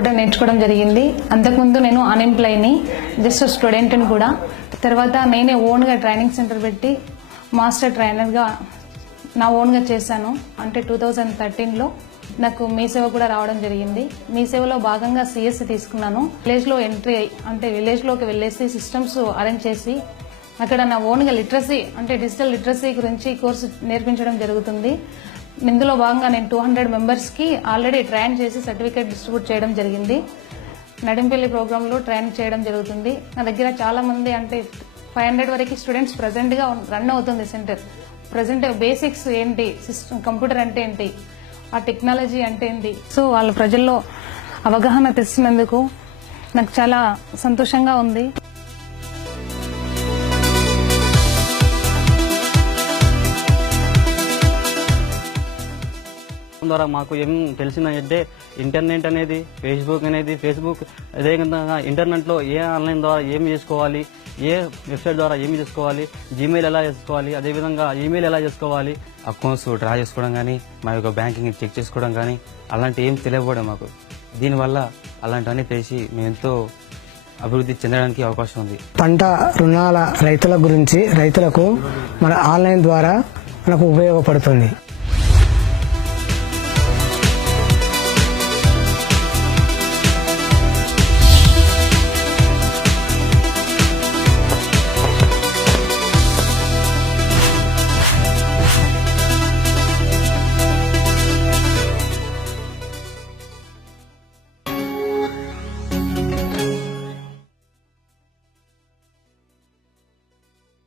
Computer నేర్చుకోవడం జరిగింది. అంతకుముందు నేను అన్ఎంప్లాయ్ని, జస్ట్ స్టూడెంట్ని కూడా. తర్వాత నేనే ఓన్గా ట్రైనింగ్ సెంటర్ పెట్టి మాస్టర్ ట్రైనర్గా నా ఓన్గా చేశాను. అంటే 2013లో నాకు మీ సేవ కూడా రావడం జరిగింది. మీ సేవలో భాగంగా సిఎస్సి తీసుకున్నాను. విలేజ్లో ఎంట్రీ అయ్యి, అంటే విలేజ్లోకి వెళ్ళేసి సిస్టమ్స్ అరేంజ్ చేసి అక్కడ నా ఓన్గా లిటరసీ, అంటే డిజిటల్ లిటరసీ గురించి కోర్సు నేర్పించడం జరుగుతుంది. ఇందులో భాగంగా నేను 200 మెంబర్స్కి ఆల్రెడీ ట్రైన్ చేసి సర్టిఫికేట్ డిస్ట్రిబ్యూట్ చేయడం జరిగింది. నడింపల్లి ప్రోగ్రాంలో ట్రైన్ చేయడం జరుగుతుంది. నా దగ్గర చాలా మంది, అంటే 500 వరకు స్టూడెంట్స్ ప్రజెంట్గా రన్ అవుతుంది సెంటర్. ప్రజెంట్ బేసిక్స్ ఏంటి, సిస్టమ్ కంప్యూటర్ అంటే ఏంటి, ఆ టెక్నాలజీ అంటే ఏంటి, సో వాళ్ళ ప్రజల్లో అవగాహన తెచ్చినందుకు నాకు చాలా సంతోషంగా ఉంది. ద్వారా మాకు ఏం తెలిసిందంటే ఇంటర్నెట్ అనేది, ఫేస్బుక్ అదేవిధంగా ఇంటర్నెట్లో ఏ ఆన్లైన్ ద్వారా ఏమి చేసుకోవాలి, ఏ వెబ్సైట్ ద్వారా ఏమి చేసుకోవాలి, జీమెయిల్ ఎలా చేసుకోవాలి, అదేవిధంగా ఈమెయిల్ ఎలా చేసుకోవాలి, అకౌంట్స్ డ్రా చేసుకోవడం కానీ, మా యొక్క బ్యాంకింగ్ చెక్ చేసుకోవడం కానీ అలాంటి ఏం తెలియకపోవడం మాకు. దీనివల్ల అలాంటివన్నీ తెలిసి మేము ఎంతో అభివృద్ధి చెందడానికి అవకాశం ఉంది. పంట రుణాల రైతుల గురించి రైతులకు మన ఆన్లైన్ ద్వారా మనకు ఉపయోగపడుతుంది.